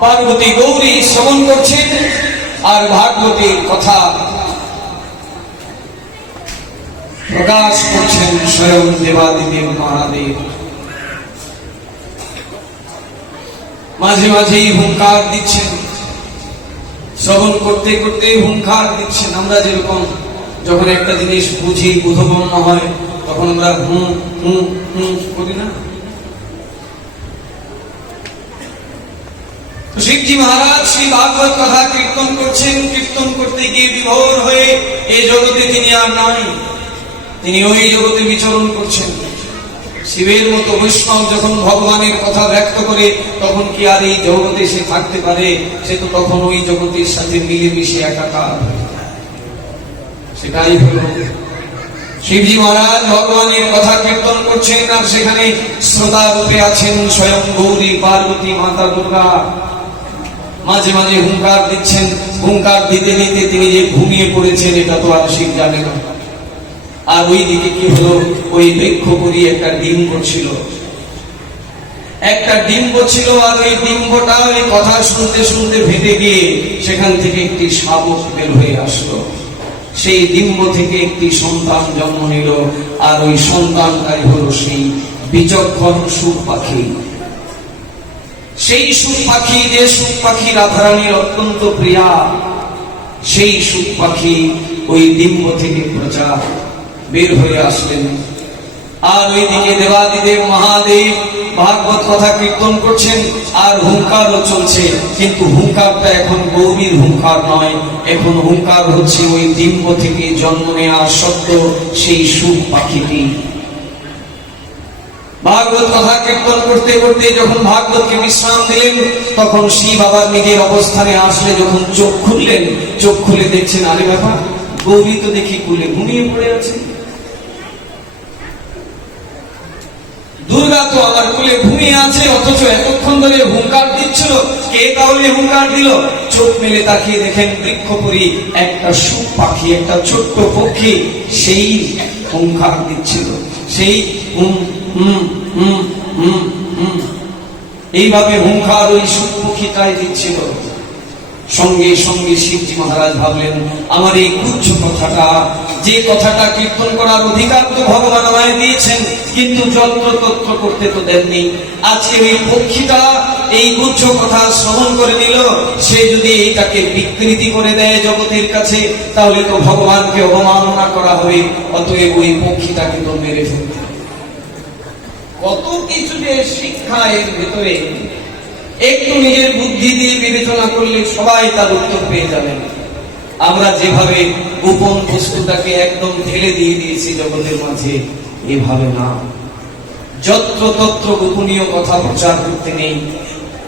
পার্বতী গৌরী শ্রবণ করছেন আর ভাগবতীর কথা প্রকাশ করছেন স্বয়ং দেবাদিদেব মহাদেব। মাঝে মাঝেই হুঙ্কার দিচ্ছেন। শ্রবণ করতে করতে হুঙ্কার দিচ্ছেন। আমরা যেরকম যখন একটা জিনিস বুঝি, বোধগম্য হয়, তখন আমরা হুম হুম হুম করি না? শিবজি মহারাজ, শ্রী ভাগবত কথা কীর্তন করছেন। কীর্তন করতে গিয়ে বিভোর হয়ে এই জগতে তিনি আর নাই। তিনি ওই জগতে বিচরণ করছেন। শিবের মতো বৈষ্ণব যখন ভগবানের কথা ব্যক্ত করে, তখন কি আর এই জগতে সে থাকতে পারে? সে তো তখন ওই জগতের সাথে মিলেমিশে একাকার। সেটাই হলো। শিবজি মহারাজ ভগবানের কথা কীর্তন করছেন আর সেখানে শ্রোতা রূপে আছেন স্বয়ং গৌরী, পার্বতী, মাতা দুর্গা। মাঝে মাঝে হুঙ্কার দিচ্ছেন, হুঙ্কার দিতে দিতে তিনি যে ঘুমিয়ে পড়েছেন, এটা তো আর শিব জানে না। আর ওই দিকে কি হলো? ওই বৃক্ষ করি একটা ডিম্ব ছিল। একটা ডিম্ব ছিল আর ওই ডিম্বটা ওই কথা শুনতে শুনতে ভেঙে গিয়ে সেখান থেকে একটি শাবক বের হয়ে আসলো। সেই ডিম্ব থেকে একটি সন্তান জন্ম নিল, আর ওই সন্তানটাই হলো সেই বিচক্ষণ সুখ পাখি। সেই সুখ পাখি যে সুখ পাখি রাধারানীর অত্যন্ত প্রিয়া, সেই সুখ পাখি ওই ডিম্ব থেকে প্রচার বের হয়ে আসলেন। আর ওইদিকে দেবাদিদেব, মহাদেব, ভাগবত কথা কীর্তন করছেন, আর হুঙ্কারও চলছে। কিন্তু হুঙ্কারটা এখন গৌরীর হুঙ্কার নয়, এখন হুঙ্কার হচ্ছে ওই ডিম্ব থেকে জন্ম নেওয়া শব্দ সেই সুখ পাখিটি ভাগবত কথা কীর্তন করতে করতে যখন ভাগবতকে বিশ্রাম দিলেন, তখন আবার নিজের অবস্থানে আসলে যখন চোখ খুললেন, চোখ খুলে দেখছেন, আরে বাবা, গৌরী তো দেখি কুলে ঘুমিয়ে পড়ে আছে। দুর্গা তো আমার কুলে ঘুমিয়ে আছে, অথচ এতক্ষণ ধরে হুঙ্কার দিচ্ছিল। কে তাহলে হুঙ্কার দিল? চোখ মেলে তাকিয়ে দেখেন বৃক্ষপুরী একটা সুখ পাখি একটা ছোট্ট পক্ষী, সেই হুঙ্কার দিচ্ছিল। সেই এইভাবে হুঙ্কার ওই সুখ পক্ষীটাই দিচ্ছিল সঙ্গে সঙ্গে শিবজি মহারাজ ভাবলেন, আমার এই গুচ্ছ কথাটা, যে কথাটা কীর্তন করার অধিকার তো ভগবান আমায় দিয়েছেন, কিন্তু যন্ত্র তন্ত্র করতে তো দেননি আজকে ওই পক্ষীটা এই গুচ্ছ কথা শ্রবণ করে নিল, সে যদি এইটাকে বিকৃতি করে দেয় জগতের কাছে, তাহলে তো ভগবানকে অবমাননা করা হবে, অতএব ওই পক্ষীটাকে তো মেরে ফেলতে হবে। কত কিছু যে শিক্ষা এর ভেতরে, একটু নিজের বুদ্ধি দিয়ে বিবেচনা করলে সবাই তার উত্তর পেয়ে যাবেন। আমরা যেভাবে গোপন বস্তুটাকে একদম ঢেলে দিয়ে দিয়েছি জগতের মাঝে, এভাবে না। যত্র তত্র গোপনীয় কথা প্রচার করতে নেই।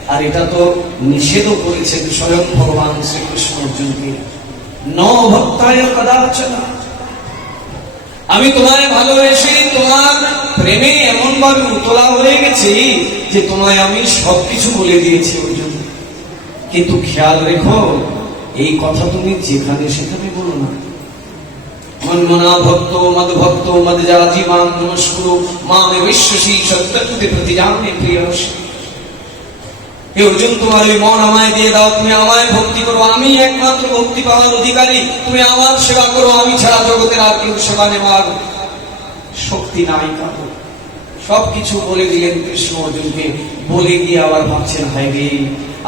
আর এটা তো নিষেধও করেছেন স্বয়ং ভগবান শ্রীকৃষ্ণ অর্জুনকে। ন ভক্তায় কদাচনা। আমি তোমায় ভালোবেসে তোমার প্রেমে ভাবে উতলা হয়ে গেছি যে তোমায় আমি সবকিছু বলে দিয়েছি অর্জুন কিন্তু খেয়াল রেখো, এই কথা তুমি যেখানে সেখানে বলো না। মন্মনা ভক্ত মদ ভক্ত মদ জাজি মাম নমস্কুরু মামে হে অর্জুন, তোমার ওই মন আমায় দিয়ে দাও, তুমি আমায় ভক্তি করো, আমি একমাত্র ভক্তি পাওয়ার অধিকারী, তুমি আমার সেবা করো, আমি ছাড়া জগতের আর কেউ সেবা নেওয়ার শক্তি নাই সবকিছু বলে দিলেন কৃষ্ণ অর্জুনকে। বলে গিয়ে আবার ভাবছেন হাই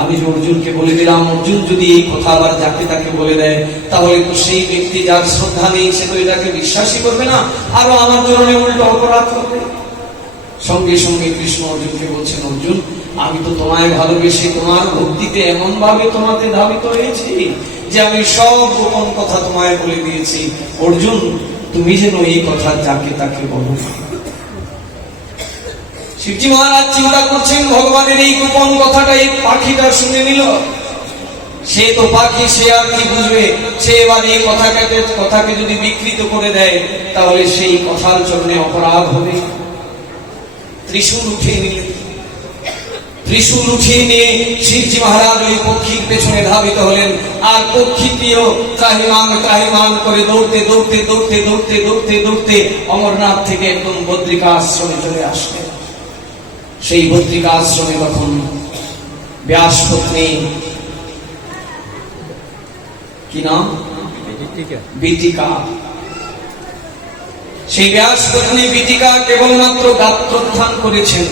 আমি যে অর্জুনকে বলে দিলাম, অর্জুন যদি এই কথা আবার যাকে তাকে বলে দেয়, তাহলে তো সেই ব্যক্তি যার শ্রদ্ধা নেই, সে তো এটাকে বিশ্বাসই করবে না, আরও আমার ধরনের উল্টো অপরাধ করবে। সঙ্গে সঙ্গে কৃষ্ণ অর্জুনকে বলছেন, অর্জুন, আমি তো তোমায় ভালোবেসে তোমার ভক্তিতে এমন ভাবে তোমাতে ধাবিত হয়েছি যে আমি সব গোপন কথা তোমায় বলে দিয়েছি। অর্জুন, তুমি যেন এই কথা যাকে তাকে বলো। শিবজি মহারাজ চিন্তা করছেন, ভগবানের এই গোপন কথাটা এই পাখিটা শুনে নিল। সে তো পাখি, সে আর কি বুঝবে? সে এবার এই কথাকে কথাকে যদি বিকৃত করে দেয়, তাহলে সেই কথার জন্য অপরাধ হবে। ত্রিশূল উঠিয়ে নিলেন ত্রিশূল উঠিয়ে নিয়ে শিবজি মহারাজ ওই পক্ষীর পেছনে ধাবিত হলেন। আর পক্ষীটিও ত্রাহিমান ত্রাহিমান করে দৌড়তে দৌড়তে দৌড়তে দৌড়তে দৌড়তে দৌড়তে অমরনাথ থেকে একদম বদ্রিকা আশ্রমে চলে আসলেন। সেই বদ্রিকা আশ্রমে তখন ব্যাস পত্নী কি নাম? বিতিকা। সেই ব্যাস পত্নী বিতিকা কেবলমাত্র গাত্রোত্থান করেছেন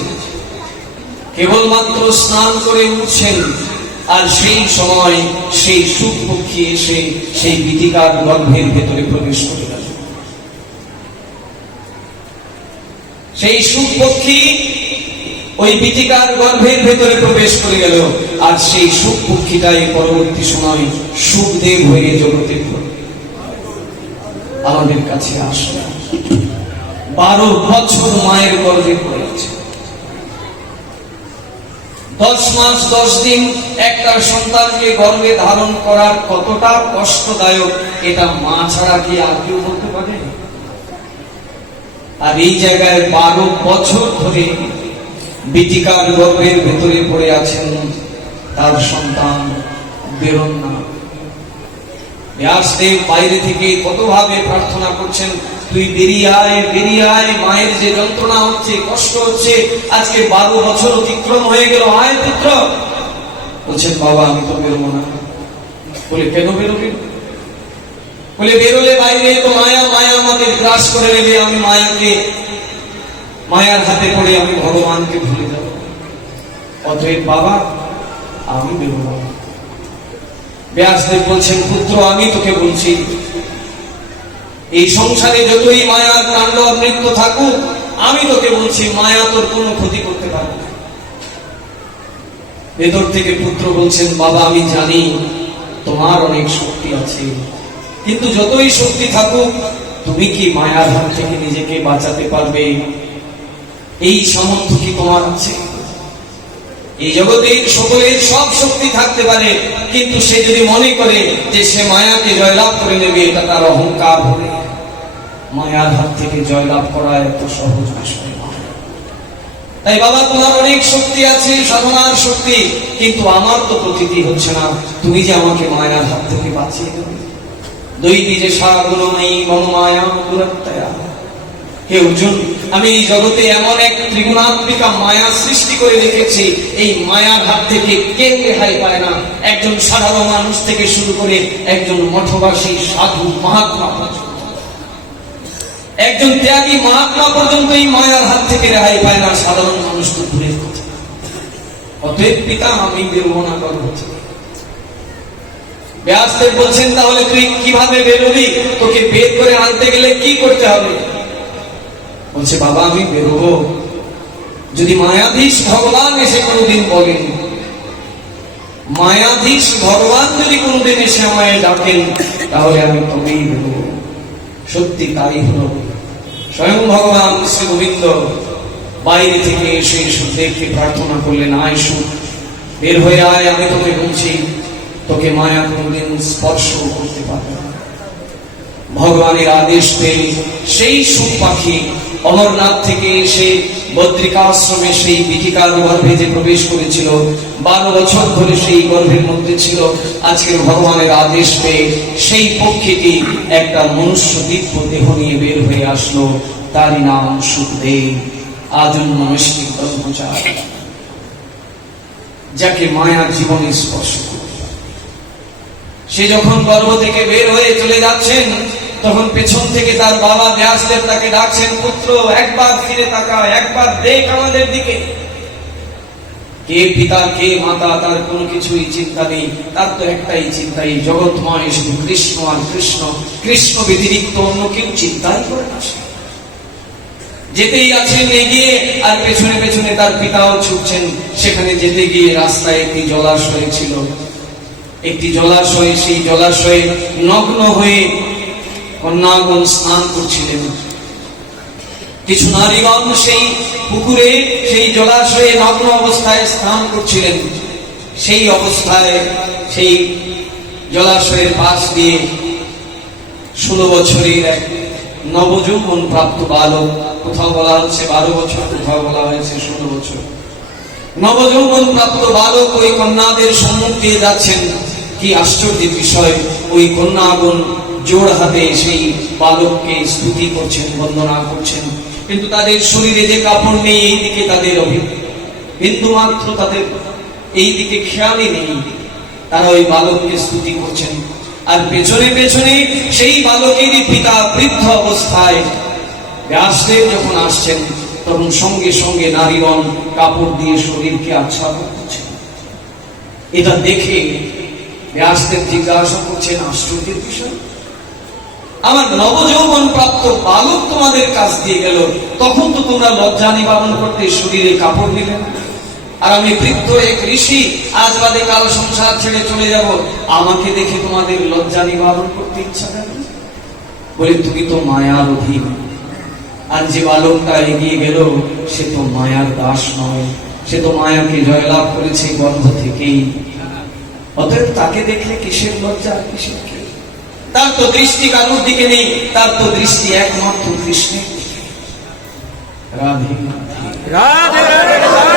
কেবলমাত্র স্নান করে উঠছেন আর সেই সময় সেই সুখ পক্ষী এসে সেই বিতিকার গর্ভের ভেতরে প্রবেশ করে গেল সেই সুখ পক্ষী ওই বিতিকার গর্ভের ভেতরে প্রবেশ করে গেল। আর সেই সুখ পক্ষীটাই পরবর্তী সময় সুখদেব হয়ে জগতে আমাদের কাছে আসবে বারো বছর মায়ের গর্ভে পড়েছে দশ মাস, দশ দিন একটা সন্তানকে গর্ভে ধারণ করার কতটা কষ্টদায়ক, এটা মা ছাড়া কি আর কেউ বলতে পারে? আর এই জায়গায় বারো বছর ধরে বিটিকার গর্ভের ভেতরে পড়ে আছেন তার সন্তান বেরোন না ব্যাসদেব বাইরে থেকে কতভাবে প্রার্থনা করছেন? তুই বেরিয়ে আয় বেরিয়ে আয়, মায়ের যে যন্ত্রণা হচ্ছে, কষ্ট হচ্ছে, আজকে বারো বছর অতিক্রম হয়ে গেল, আয় পুত্র। বলছেন, বাবা, আমি তো বেরোবো না। বলে, কেন বেরোবে? বলে, বেরোলে বাইরে তো মায়া মায়া আমাকে গ্রাস করে নেবে, আমি মায়াকে মায়ার হাতে পড়ে আমি ভগবানকে ভুলে যাব। অতএব বাবা, আমি বেরোবো ব্যাসদেব বলছেন, পুত্র, আমি তোকে বলছি, এই সংসারে যতই মায়ার তাণ্ডব নৃত্য থাকুক, আমি তোকে বলছি, মায়া তোর কোনো ক্ষতি করতে পারবে ভেতর থেকে পুত্র বলছেন, বাবা, আমি জানি তোমার অনেক শক্তি আছে, কিন্তু যতই শক্তি থাকুক, তুমি কি মায়ার হাত থেকে নিজেকে বাঁচাতে পারবে? এই সামর্থ্য কি তোমার আছে? এই জগতের সকলের সব শক্তি থাকতে পারে, কিন্তু সে যদি মনে করে যে সে মায়াকে জয়লাভ করে নেবে, এটা তার অহংকার হবে। মায়ার হাত থেকে জয়লাভ করা এত সহজ বিষয় তাই বাবা, তোমার অনেক শক্তি আছে, সাধনার শক্তি, কিন্তু আমার তো প্রতীতি হচ্ছে না। তুমি যে আমাকে মায়ার হাত থেকে বাঁচিয়ে দেবে। দৈবী যে নেই মম মায়া হে অর্জুন আমি এই জগতে এমন এক ত্রিগুণাত্মিকা মায়া সৃষ্টি করে রেখেছি, এই মায়ার হাত থেকে কেউ রেহাই পায় না? একজন সাধারণ মানুষ থেকে শুরু করে একজন মঠবাসী, সাধু, মহাত্মা একজন ত্যাগী মহাত্মা পর্যন্ত এই মায়ার হাত থেকে রেহাই পায় না, সাধারণ মানুষ তো কথা। অতএব পিতা, আমি বেরোবো না গর্ব থেকে ব্যাসদেব বলছেন, তাহলে তুই কীভাবে বেরোবি? তোকে বের করে আনতে গেলে কি করতে হবে? বলছে, বাবা, আমি বেরোবো। যদি মায়াধীশ ভগবান এসে কোনোদিন বলেন, মায়াধীশ ভগবান যদি কোনোদিন এসে আমায় ডাকেন, তাহলে আমি তবেই বেরোবো। সত্যি তাই হলো। স্বয়ং ভগবান শ্রী গোবিন্দ বাইরে থেকে এসে সুখদেবকে প্রার্থনা করলেন, আয় সুখ বের হয়ে আয়, আমি তোকে বলছি, তোকে মায়া কোনোদিন স্পর্শ করতে পারবে ভগবানের আদেশ পেয়ে সেই সুখ পাখি অমরনাথ থেকে এসে বদ্রিকাশ্রমে সেই বিটিকার গর্ভে যে প্রবেশ করেছিল। বারো বছর ধরে সেই গর্ভের মধ্যে ছিল। আজকের ভগবানের আদেশ পেয়ে সেই পক্ষীটি একটা মনুষ্য দিব্য দেহ নিয়ে বের হয়ে আসলো। তারই নাম সুখদেব। আজন্ম মিষ্টি ব্রহ্মচারী, যাকে মায়ার জীবনে স্পর্শ সে যখন গর্ভ থেকে বের হয়ে চলে যাচ্ছেন তখন পেছন থেকে তার বাবা ব্যাসদেব তাকে ডাকছেন, পুত্র, একবার ফিরে তাকা একবার দেখ আমাদের দিকে। কে পিতা, কে মাতা, তার কোনো কিছুই চিন্তা নেই। তার তো একটাই চিন্তা, এই জগৎময়, শুধু কৃষ্ণ আর কৃষ্ণ। কৃষ্ণ ব্যতিরিক্ত অন্য কেউ চিন্তাই করে না। যেতেই আছেন, এগিয়ে, আর পেছনে পেছনে তার পিতাও ছুটছেন। সেখানে যেতে গিয়ে রাস্তায় একটি জলাশয় ছিল। একটি জলাশয়ে, সেই জলাশয়ে নগ্ন হয়ে কন্যাগণ স্নান করছিলেন। কিছু নারীগণ সেই পুকুরে, সেই জলাশয়ে নগ্ন অবস্থায় স্নান করছিলেন। সেই অবস্থায় সেই জলাশয়ের পাশ দিয়ে ষোলো বছরের এক নবযৌবন প্রাপ্ত বালক, কোথাও বলা হচ্ছে বারো বছর, কোথাও বলা হয়েছে ষোলো বছর। নবযৌবন প্রাপ্ত বালক ওই কন্যাদের সম্মুখ দিয়ে যাচ্ছেন। কি আশ্চর্যের বিষয়, ওই কন্যাগণ জোর হাতে সেই বালককে স্তুতি করছেন, বন্দনা করছেন। কিন্তু তাদের শরীরে যে কাপড় নেই, এই দিকে তাদের বিন্দু মাত্র তাদের এই দিকে খেয়ালই নেই। তারা ওই বালককে স্তুতি করছেন। আর পেছনে পেছনে সেই বালকেরই পিতা বৃদ্ধ অবস্থায় ব্যাসদেব যখন আসছেন, তখন সঙ্গে সঙ্গে নারীগণ কাপড় দিয়ে শরীরকে আচ্ছাদন করছেন। এটা দেখে ব্যাসদেব জিজ্ঞাসা করছেন, আশ্চর্যের বিষয়? আমার নবযৌবন প্রাপ্ত বালক তোমাদের কাছ দিয়ে গেল, তখন তো তোমরা লজ্জা নিবারণ করতে শরীরে কাপড় না। আর আমি বৃদ্ধ এক ঋষি, আজ বাদে কাল সংসার ছেড়ে চলে যাব। আমাকে দেখে তোমাদের লজ্জা নিবারণ করতে ইচ্ছা গেল বলে, তুমি তো মায়ার অধীন। আর যে বালকটা এগিয়ে গেল, সে তো মায়ার দাস নয়। সে তো মায়াকে জয়লাভ করেছে গন্ধ থেকেই। অতএব তাকে দেখলে কিসের লজ্জা কিসের কি? তার তো দৃষ্টি কারোর দিকে নেই, তার তো দৃষ্টি একমাত্র কৃষ্ণের দিকে। রাধে রাধে। রাধে